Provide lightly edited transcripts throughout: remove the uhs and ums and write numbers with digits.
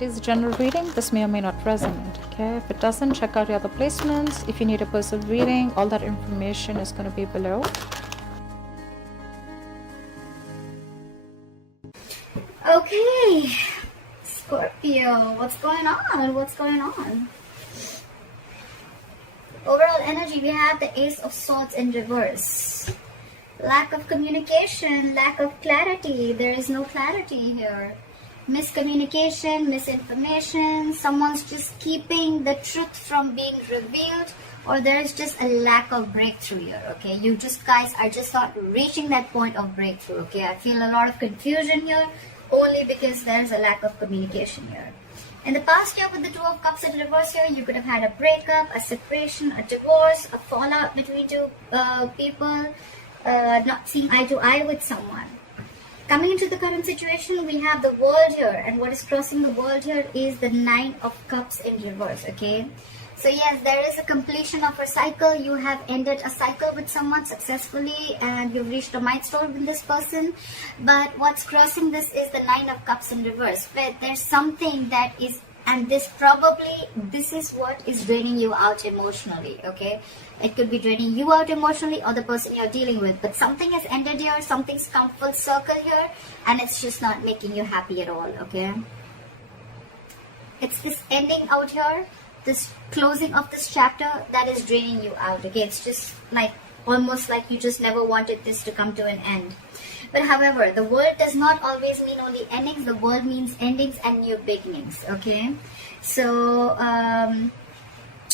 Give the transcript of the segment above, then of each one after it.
It is a general reading. This may or may not resonate. Okay, if it doesn't, check out your other placements. If you need a personal reading, all that information is going to be below. Okay, Scorpio, what's going on? What's going on? Overall energy, we have the Ace of Swords in reverse. Lack of communication, lack of clarity. There is no clarity here. Miscommunication, misinformation. Someone's just keeping the truth from being revealed, or there is just a lack of breakthrough here. Okay, you just guys are just not reaching that point of breakthrough. Okay, I feel a lot of confusion here, only because there's a lack of communication here. In the past year, with the Two of Cups in reverse here, you could have had a breakup, a separation, a divorce, a fallout between two people, not seeing eye to eye with someone. Coming into the current situation, we have the World here, and what is crossing the World here is the Nine of Cups in reverse. Okay, so yes, there is a completion of a cycle. You have ended a cycle with someone successfully, and you've reached a milestone with this person. But what's crossing this is the Nine of Cups in reverse, where there's something that is, and this is what is draining you out emotionally. Okay, it could be draining you out emotionally, or the person you're dealing with, but something has ended here, something's come full circle here, and it's just not making you happy at all. Okay, it's this ending out here, this closing of this chapter, that is draining you out. Okay, it's just like almost like you just never wanted this to come to an end. But however, the world does not always mean only endings. The world means endings and new beginnings. Okay, so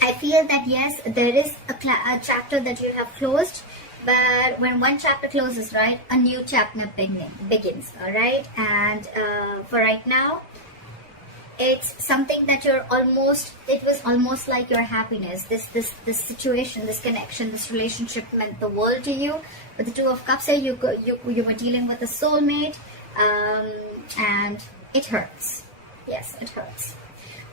I feel that yes, there is a chapter that you have closed, but when one chapter closes, right, a new chapter begins. All right, and for right now, it's something that it was almost like your happiness. This situation, this connection, this relationship meant the world to you. With the Two of Cups here, you were dealing with a soulmate, and it hurts. Yes, it hurts.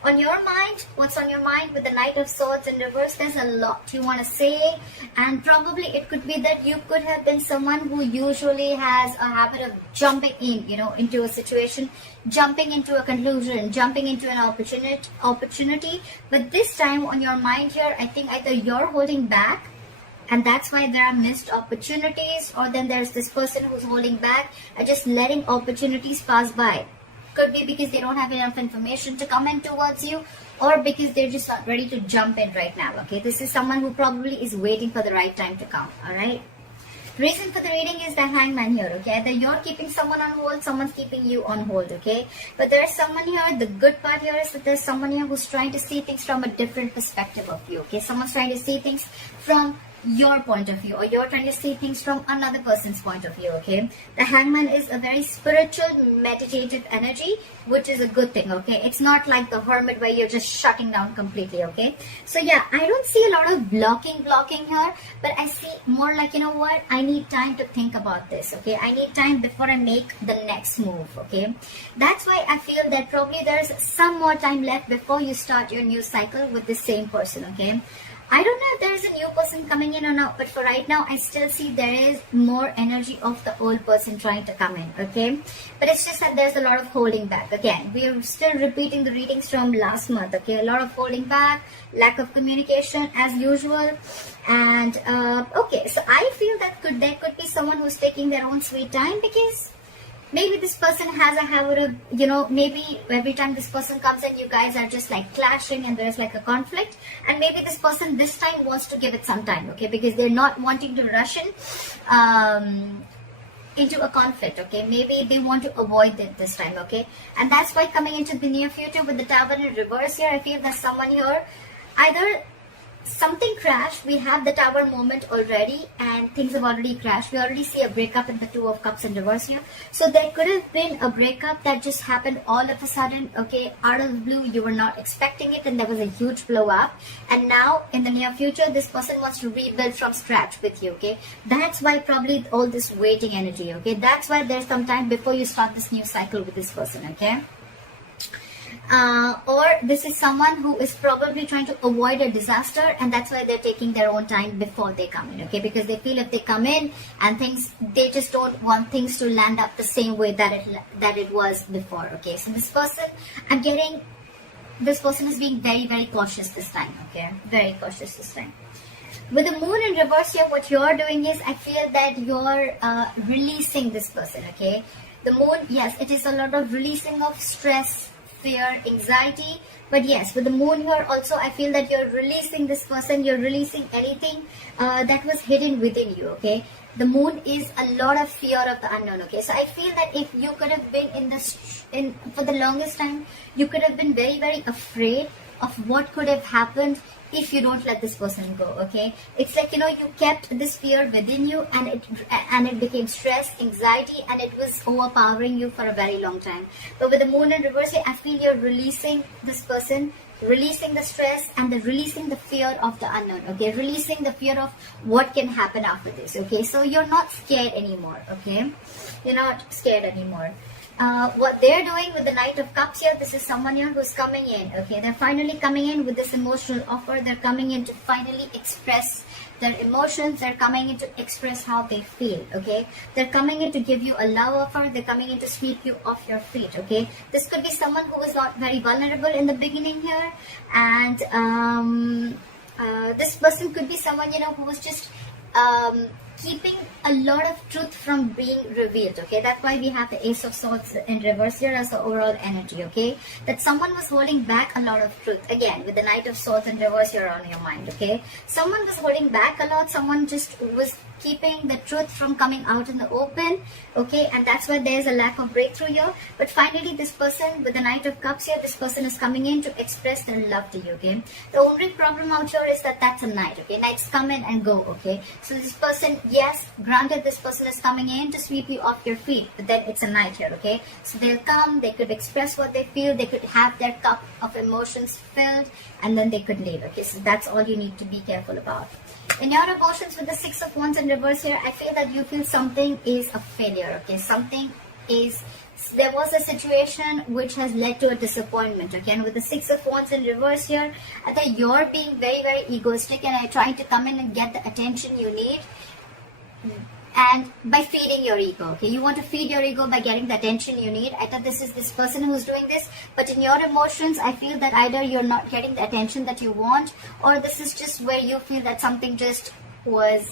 On your mind, what's on your mind with the Knight of Swords in reverse? There's a lot you want to say, and probably it could be that you could have been someone who usually has a habit of jumping in, into a situation, jumping into a conclusion, jumping into an opportunity. But this time on your mind here, I think either you're holding back, and that's why there are missed opportunities, or then there's this person who's holding back and just letting opportunities pass by. Could be because they don't have enough information to come in towards you, or because they're just not ready to jump in right now. Okay, this is someone who probably is waiting for the right time to come. All right, reason for the reading is the Hangman here. Okay, either you're keeping someone on hold, someone's keeping you on hold. Okay, but there's someone here. The good part here is that there's someone here who's trying to see things from a different perspective of you. Okay, someone's trying to see things from your point of view, or you're trying to see things from another person's point of view. Okay, the Hangman is a very spiritual, meditative energy, which is a good thing. Okay, it's not like the Hermit where you're just shutting down completely. Okay, so yeah, I don't see a lot of blocking here, but I see more like, what, I need time to think about this. Okay, I need time before I make the next move. Okay, that's why I feel that probably there's some more time left before you start your new cycle with the same person. Okay, I don't know if there is a new person coming in or not, but for right now, I still see there is more energy of the old person trying to come in. Okay, but it's just that there's a lot of holding back. Again, we are still repeating the readings from last month. Okay, a lot of holding back, lack of communication as usual, and okay, so I feel that there could be someone who's taking their own sweet time, because maybe this person has a habit of, maybe every time this person comes in, you guys are just like clashing and there's like a conflict. And maybe this person this time wants to give it some time, okay, because they're not wanting to rush in into a conflict. Okay, maybe they want to avoid it this time. Okay, and that's why coming into the near future with the Tower in reverse here, I feel that someone here, either something crashed, we have the Tower moment already, and things have already crashed. We already see a breakup in the Two of Cups in reverse here. So there could have been a breakup that just happened all of a sudden, okay, out of the blue. You were not expecting it, and there was a huge blow up. And now in the near future, this person wants to rebuild from scratch with you. Okay, that's why probably all this waiting energy. Okay, that's why there's some time before you start this new cycle with this person. Okay. Or this is someone who is probably trying to avoid a disaster, and that's why they're taking their own time before they come in, okay? Because they feel if they come in and they just don't want things to land up the same way that it was before, okay? So this person, I'm getting, this person is being very, very cautious this time, okay? Very cautious this time. With the moon in reverse here, what you're doing is, I feel that you're releasing this person, okay? The moon, yes, it is a lot of releasing of stress, fear, anxiety, but yes, with the moon here also, I feel that you're releasing this person, you're releasing anything that was hidden within you, okay? The moon is a lot of fear of the unknown, okay? So I feel that if you could have been for the longest time, you could have been very, very afraid of what could have happened if you don't let this person go, okay? It's like, you know, you kept this fear within you, and it became stress, anxiety, and it was overpowering you for a very long time. But with the moon in reverse, I feel you're releasing this person, releasing the stress, and releasing the fear of the unknown, okay? Releasing the fear of what can happen after this, okay? So you're not scared anymore, okay? You're not scared anymore. What they're doing with the Knight of Cups here, this is someone here who's coming in, okay? They're finally coming in with this emotional offer. They're coming in to finally express their emotions. They're coming in to express how they feel, okay? They're coming in to give you a love offer. They're coming in to sweep you off your feet, okay? This could be someone who was not very vulnerable in the beginning here, and this person could be someone, you know, who was just keeping a lot of truth from being revealed, okay? That's why we have the Ace of Swords in reverse here as the overall energy, okay? That someone was holding back a lot of truth. Again, with the Knight of Swords in reverse here on your mind, okay? Someone was holding back a lot. Someone just was keeping the truth from coming out in the open, okay? And that's why there's a lack of breakthrough here. But finally, this person with the Knight of Cups here, this person is coming in to express their love to you, okay? The only problem out here is that that's a knight, okay? Knights come in and go, okay? So this person, yes, granted, this person is coming in to sweep you off your feet, but then it's a knight here, okay? So they'll come, they could express what they feel, they could have their cup of emotions filled, and then they could leave, okay? So that's all you need to be careful about. In your emotions with the Six of Wands in reverse here, I feel that you feel something is a failure, okay? There was a situation which has led to a disappointment, okay? And with the Six of Wands in reverse here, I think you're being very, very egoistic and trying to come in and get the attention you need, and by feeding your ego, okay? You want to feed your ego by getting the attention you need. I thought this is this person who's doing this, but in your emotions, I feel that either you're not getting the attention that you want, or this is just where you feel that something just was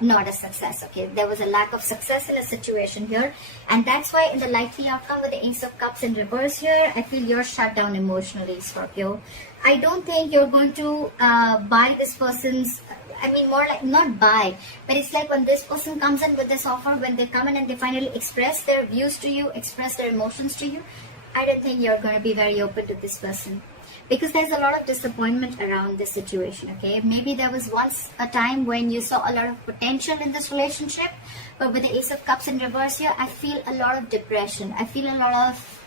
not a success, okay? There was a lack of success in a situation here, and that's why in the likely outcome with the Ace of Cups in reverse here, I feel you're shut down emotionally, Scorpio. I don't think you're going to buy this person's, I mean, more like not buy, but it's like when this person comes in with this offer, when they come in and they finally express their views to you, express their emotions to you, I don't think you're going to be very open to this person, because there's a lot of disappointment around this situation, okay? Maybe there was once a time when you saw a lot of potential in this relationship, but with the Ace of Cups in reverse here, I feel a lot of depression. I feel a lot of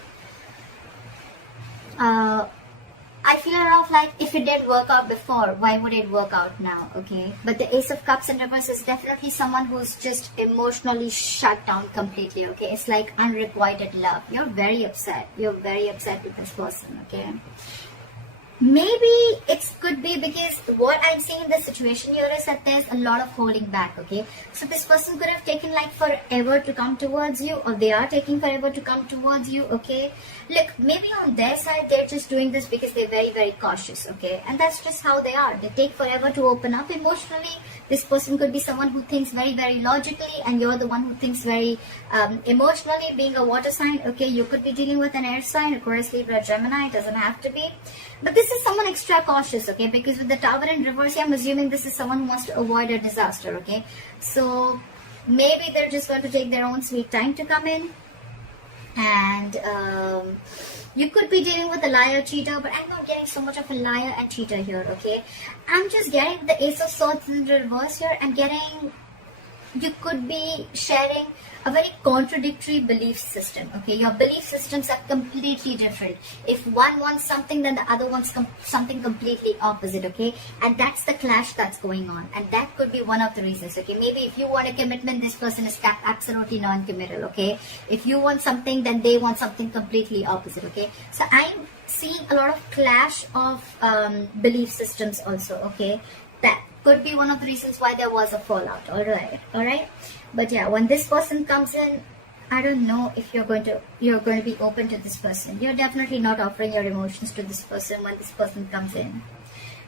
like, if it didn't work out before, why would it work out now, okay? But the Ace of Cups in reverse is definitely someone who's just emotionally shut down completely, okay? It's like unrequited love. You're very upset. You're very upset with this person, okay? Maybe it could be because what I'm seeing in this situation here is that there's a lot of holding back, okay? So this person could have taken like forever to come towards you, or they are taking forever to come towards you, okay? Look, maybe on their side, they're just doing this because they're very, very cautious, okay? And that's just how they are. They take forever to open up emotionally. This person could be someone who thinks very, very logically, and you're the one who thinks very emotionally, being a water sign, okay? You could be dealing with an air sign, Aquarius, Libra, Gemini. It doesn't have to be. But this is someone extra cautious, okay? Because with the Tower in reverse, I'm assuming this is someone who wants to avoid a disaster, okay? So maybe they're just going to take their own sweet time to come in. And you could be dealing with a liar, cheater, but I'm not getting so much of a liar and cheater here, okay? I'm just getting the Ace of Swords in reverse here. I'm getting you could be sharing a very contradictory belief system. Okay, your belief systems are completely different. If one wants something, then the other wants something completely opposite. Okay, and that's the clash that's going on, and that could be one of the reasons. Okay, maybe if you want a commitment, this person is absolutely non-committal. Okay, if you want something, then they want something completely opposite. Okay, so I'm seeing a lot of clash of belief systems also. Okay, that could be one of the reasons why there was a fallout. All right. But yeah, when this person comes in, I don't know if you're going to be open to this person. You're definitely not offering your emotions to this person when this person comes in,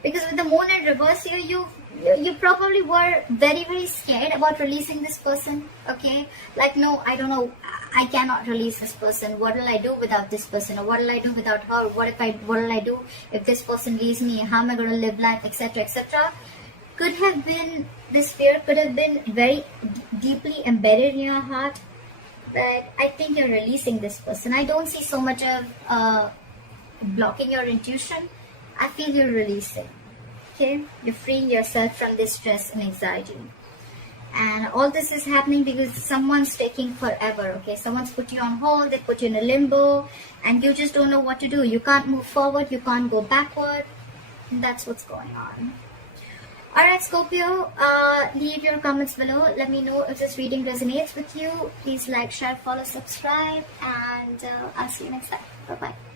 because with the moon in reverse here, you probably were very, very scared about releasing this person. Okay, like, no, I don't know, I cannot release this person. What will I do without this person? Or what will I do without her? What will I do if this person leaves me? How am I going to live life, etc., etc.? Could have been, this fear could have been very deeply embedded in your heart, but I think you're releasing this person. I don't see so much of blocking your intuition. I feel you're releasing. Okay, you're freeing yourself from this stress and anxiety. And all this is happening because someone's taking forever. Okay, someone's put you on hold, they put you in a limbo, and you just don't know what to do. You can't move forward, you can't go backward. And that's what's going on. Alright, Scorpio, leave your comments below. Let me know if this reading resonates with you. Please like, share, follow, subscribe, and I'll see you next time. Bye-bye.